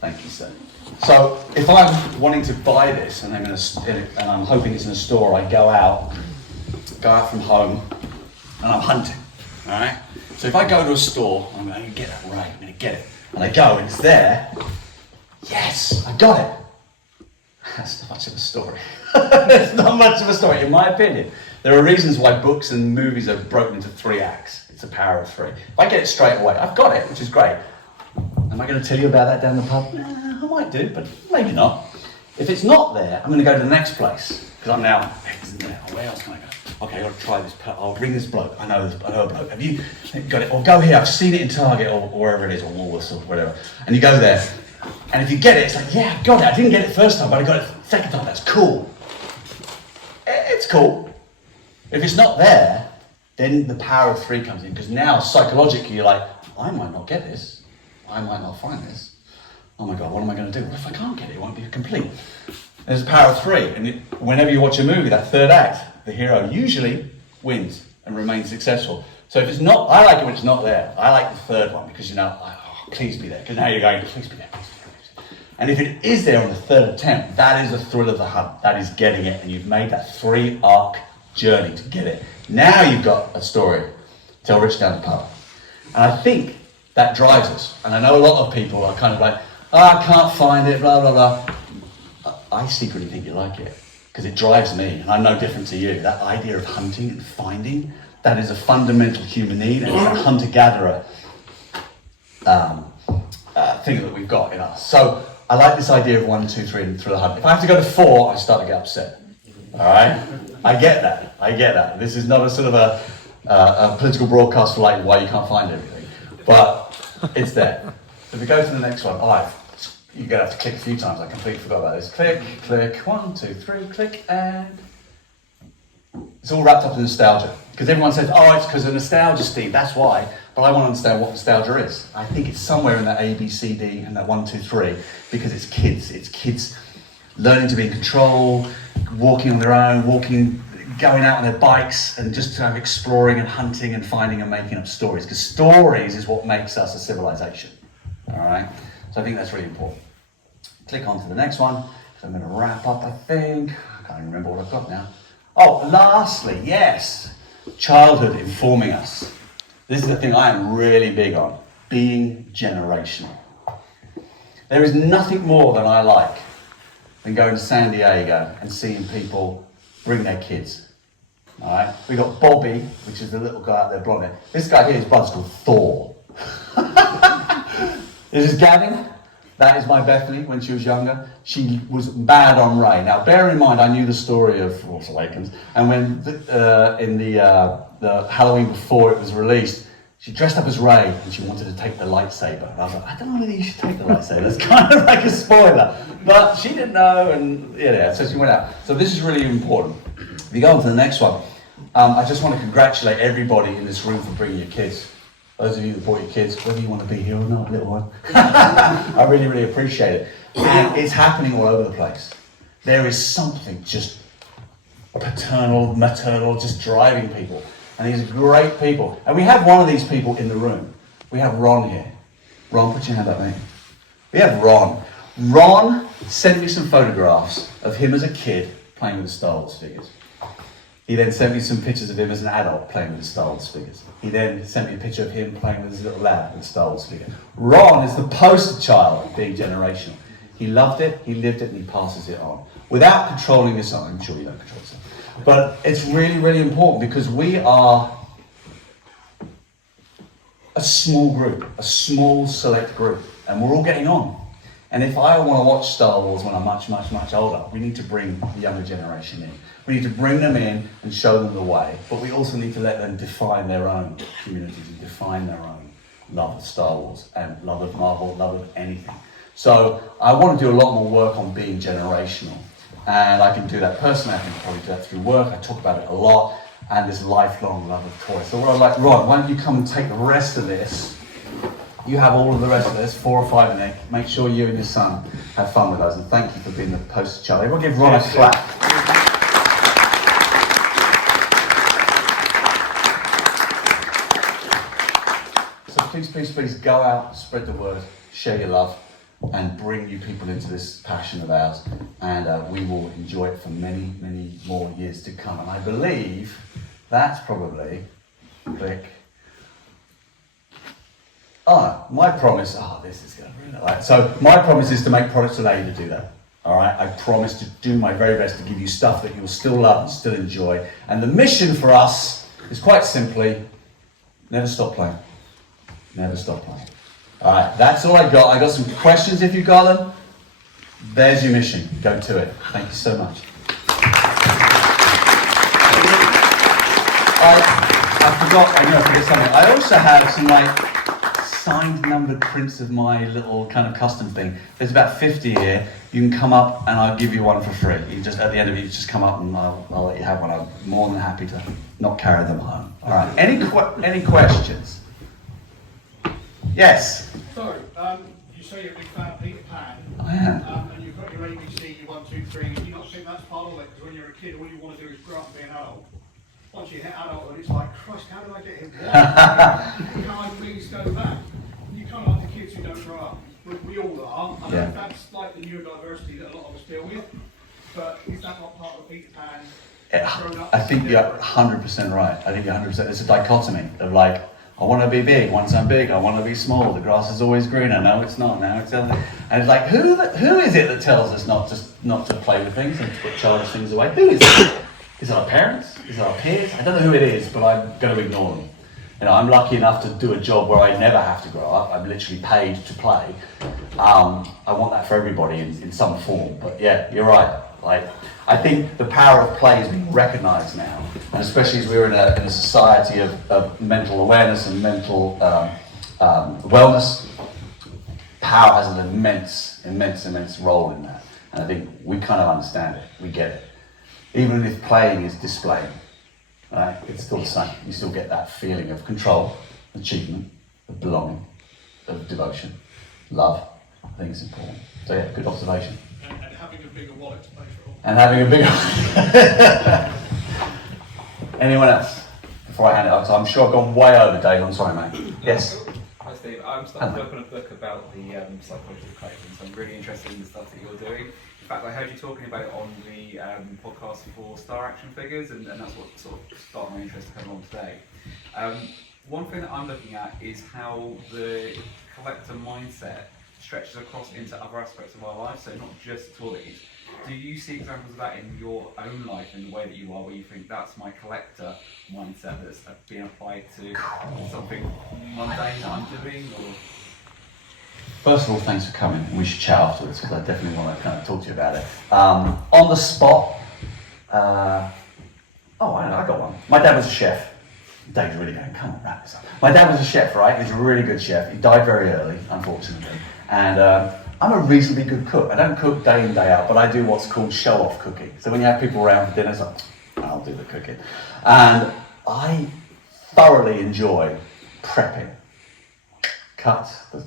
Thank you, sir. So, if I'm wanting to buy this, and I'm hoping it's in a store, I go out from home, and I'm hunting. All right? So if I go to a store, I'm going to get that right, I'm going to get it. And I go, and it's there. Yes, I got it. That's not much of a story. It's not much of a story, in my opinion. There are reasons why books and movies are broken into 3 acts. It's a power of 3. If I get it straight away, I've got it, which is great. Am I going to tell you about that down the pub? I might do, but maybe not. If it's not there, I'm going to go to the next place. Because I'm now, where else can I go? Okay, I've got to try this. I'll bring this bloke. I know a bloke. Have you got it? Or go here. I've seen it in Target or wherever it is, or Woolworths or whatever. And you go there. And if you get it, it's like, yeah, I got it. I didn't get it first time, but I got it second time. That's cool. It's cool. If it's not there, then the power of 3 comes in. Because now, psychologically, you're like, I might not get this. I might not find this. Oh my God, what am I going to do? What if I can't get it? It won't be complete. There's a power of 3. And whenever you watch a movie, that 3rd act, the hero usually wins and remains successful. So if it's not, I like it when it's not there. I like the 3rd one because please be there. Because now you're going, please be there, please be there, please be there. And if it is there on the 3rd attempt, that is the thrill of the hunt. That is getting it, and you've made that 3-arc journey to get it. Now you've got a story. Tell Rich down the pub. And I think that drives us. And I know a lot of people are kind of like, I can't find it, blah, blah, blah. I secretly think you like it. Because it drives me, and I'm no different to you. That idea of hunting and finding, that is a fundamental human need, and it's a hunter-gatherer thing that we've got in us. So I like this idea of 1, 2, 3, and through the hunt. If I have to go to 4, I start to get upset. All right? I get that. This is not a sort of a political broadcast for like why you can't find everything. But it's there. If we go to the next one, you're going to have to click a few times. I completely forgot about this. Click, click, 1, 2, 3, click, and it's all wrapped up in nostalgia. Because everyone says, oh, it's because of nostalgia, Steve, that's why. But I want to understand what nostalgia is. I think it's somewhere in that A, B, C, D, and that 1, 2, 3, because it's kids. It's kids learning to be in control, walking on their own, going out on their bikes, and just kind of exploring and hunting and finding and making up stories. Because stories is what makes us a civilization. All right? So I think that's really important. Click on to the next one. So I'm going to wrap up, I think. I can't even remember what I've got now. Oh, lastly, yes, childhood informing us. This is the thing I am really big on, being generational. There is nothing more than I like than going to San Diego and seeing people bring their kids. All right, we got Bobby, which is the little guy out there, blonde hair. This guy here, his brother's called Thor. This is Gavin. That is my Bethany when she was younger. She was mad on Ray. Now, bear in mind, I knew the story of Force Awakens, and when in the Halloween before it was released, she dressed up as Ray and she wanted to take the lightsaber. And I was like, I don't know whether you should take the lightsaber. That's kind of like a spoiler. But she didn't know, and yeah, so she went out. So this is really important. If you go on to the next one, I just want to congratulate everybody in this room for bringing your kids. Those of you that brought your kids, whether you want to be here or not, little one, I really, really appreciate it. And it's happening all over the place. There is something just paternal, maternal, just driving people. And these are great people. And we have one of these people in the room. We have Ron here. Ron, put your hand up, mate. We have Ron. Ron sent me some photographs of him as a kid playing with the Star Wars figures. He then sent me some pictures of him as an adult playing with the Star Wars figures. He then sent me a picture of him playing with his little lad with the Star Wars figure. Ron is the poster child of being generational. He loved it, he lived it, and he passes it on. Without controlling this, I'm sure you don't control this. But it's really, really important because we are a small group, a small select group, and we're all getting on. And if I want to watch Star Wars when I'm much, much, much older, we need to bring the younger generation in. We need to bring them in and show them the way, but we also need to let them define their own communities and define their own love of Star Wars and love of Marvel, love of anything. So I want to do a lot more work on being generational. And I can do that personally, I can probably do that through work, I talk about it a lot, and this lifelong love of toys. So what I'd like, Ron, why don't you come and take the rest of this? You have all of the rest of this, 4 or 5 in there. Make sure you and your son have fun with us, and thank you for being the poster child. Everyone give Ron a clap. So please, please, please go out, spread the word, share your love, and bring you people into this passion of ours, and we will enjoy it for many, many more years to come. And I believe that's probably, click. My promise, this is going to ruin it. Right? So my promise is to make products allow you to do that. All right, I promise to do my very best to give you stuff that you'll still love and still enjoy. And the mission for us is quite simply, never stop playing. Never stop playing. All right, that's all I got. I got some questions if you got them. There's your mission. Go to it. Thank you so much. I forgot something. I also have some signed numbered prints of my little kind of custom thing. There's about 50 here. You can come up and I'll give you one for free. You just at the end of it, you just come up and I'll let you have one. I'm more than happy to not carry them home. All right. Any questions? Yes. Sorry, you say you're a big fan of Peter Pan. I am. And you've got your ABC, your 1, 2, 3. Do you not think that's part of it? Because when you're a kid, all you want to do is grow up and be an adult. Once you hit adulthood, it's like, Christ, how did I get here? Why? Can I please go back? You kind of like the kids who don't grow up. We all are. I know that's like the neurodiversity that a lot of us deal with. But is that not part of Peter Pan? I think you're 100% right. I think you're 100%. It's a dichotomy of like, I want to be big. Once I'm big, I want to be small. The grass is always greener. No, it's not. Now it's other. And it's like, who is it that tells us not to play with things and to put childish things away? Who is it? Is it our parents? Is it our peers? I don't know who it is, but I'm going to ignore them. You know, I'm lucky enough to do a job where I never have to grow up. I'm literally paid to play. I want that for everybody in some form. But yeah, you're right. Like, I think the power of play is being recognised now, and especially as we're in a society of mental awareness and mental wellness. Power has an immense immense role in that. And I think we kind of understand it, we get it. Even if playing is displaying, right, it's still the same. You still get that feeling of control, achievement, of belonging, of devotion, love. I think it's important. So yeah, good observation. And having a bigger wallet to pay for it all. And having a bigger... Anyone else? Before I hand it over, so I'm sure I've gone way over, Dave. I'm sorry, mate. Yes? Hi Steve, I'm starting to work on a book about the psychology of collecting, so I'm really interested in the stuff that you're doing. In fact, I heard you talking about it on the podcast for Star Action Figures, and that's what sort of started my interest to come along today. One thing that I'm looking at is how the collector mindset stretches across into other aspects of our life, so not just toys. Do you see examples of that in your own life, in the way that you are, where you think that's my collector mindset that's being applied to something mundane that I'm doing? Or? First of all, thanks for coming. We should chat afterwards because I definitely want to kind of talk to you about it. On the spot, I got one. My dad was a chef. Dave's really going, come on, wrap this up. My dad was a chef, right? He's a really good chef. He died very early, unfortunately. And I'm a reasonably good cook. I don't cook day in, day out, but I do what's called show-off cooking. So when you have people around for dinner, it's like, I'll do the cooking. And I thoroughly enjoy prepping. Cut the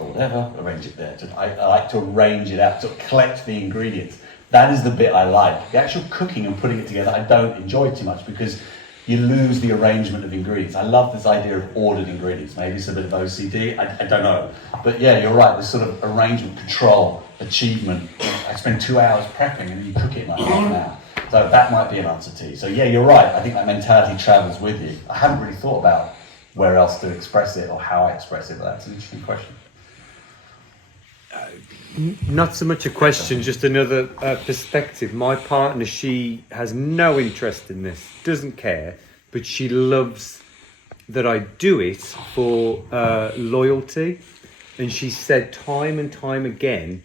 whatever, arrange it there. I like to arrange it out, to collect the ingredients. That is the bit I like. The actual cooking and putting it together, I don't enjoy too much because you lose the arrangement of ingredients. I love this idea of ordered ingredients. Maybe it's a bit of OCD, I don't know. But yeah, you're right, this sort of arrangement, control, achievement. I spend 2 hours prepping and you cook it in like half an hour. So that might be an answer to you. So yeah, you're right, I think that mentality travels with you. I haven't really thought about where else to express it or how I express it, but that's an interesting question. Not so much a question, just another perspective. My partner, she has no interest in this, doesn't care, but she loves that I do it for loyalty. And she said time and time again,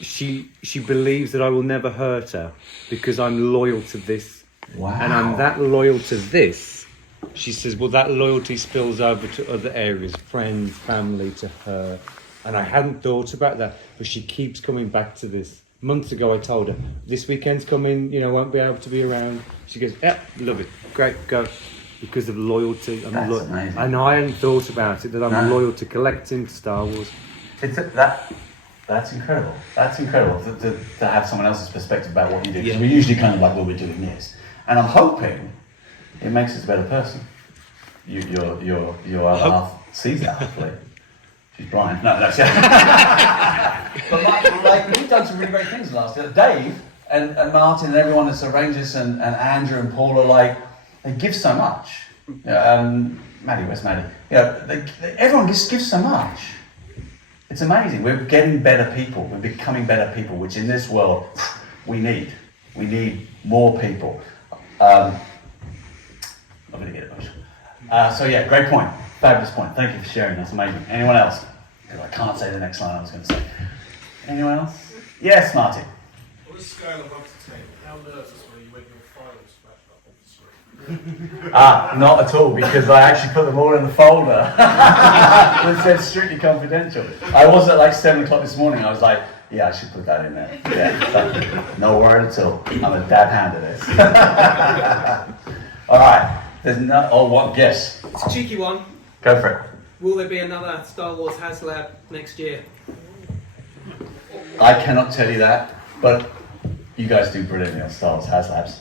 she believes that I will never hurt her because I'm loyal to this. Wow. And I'm that loyal to this. She says, well, that loyalty spills over to other areas, friends, family, to her. And I hadn't thought about that, but she keeps coming back to this. Months ago, I told her, this weekend's coming, won't be able to be around. She goes, yeah, love it, great, go. Because of loyalty. That's amazing. And I hadn't thought about it, that I'm loyal to collecting, to Star Wars. That's incredible. That's incredible to have someone else's perspective about what you do. Because we're usually kind of like, well, we're doing this. And I'm hoping it makes us a better person. Your other half sees that, hopefully. She's blind. No, that's But like we've done some really great things last year. Dave and Martin and everyone that's arranged this and Andrew and Paul are like, they give so much. Maddie, where's Maddie? Everyone just gives so much. It's amazing. We're getting better people. We're becoming better people, which in this world we need. We need more people. I'm going to get emotional. So yeah, great point. Fabulous point. Thank you for sharing. That's amazing. Anyone else? I can't say the next line I was going to say. Anyone else? Yes, Martin. On a scale of 1 to 10, how nervous were you when your files flashed up on the screen? Not at all, because I actually put them all in the folder that said strictly confidential. I was at like 7 o'clock this morning. I was like, yeah, I should put that in there. Yeah, no worry at all. I'm a dab hand at this. All right. There's no. Oh, what? Yes. It's a cheeky one. Go for it. Will there be another Star Wars HasLab next year? I cannot tell you that, but you guys do brilliantly on Star Wars HasLabs.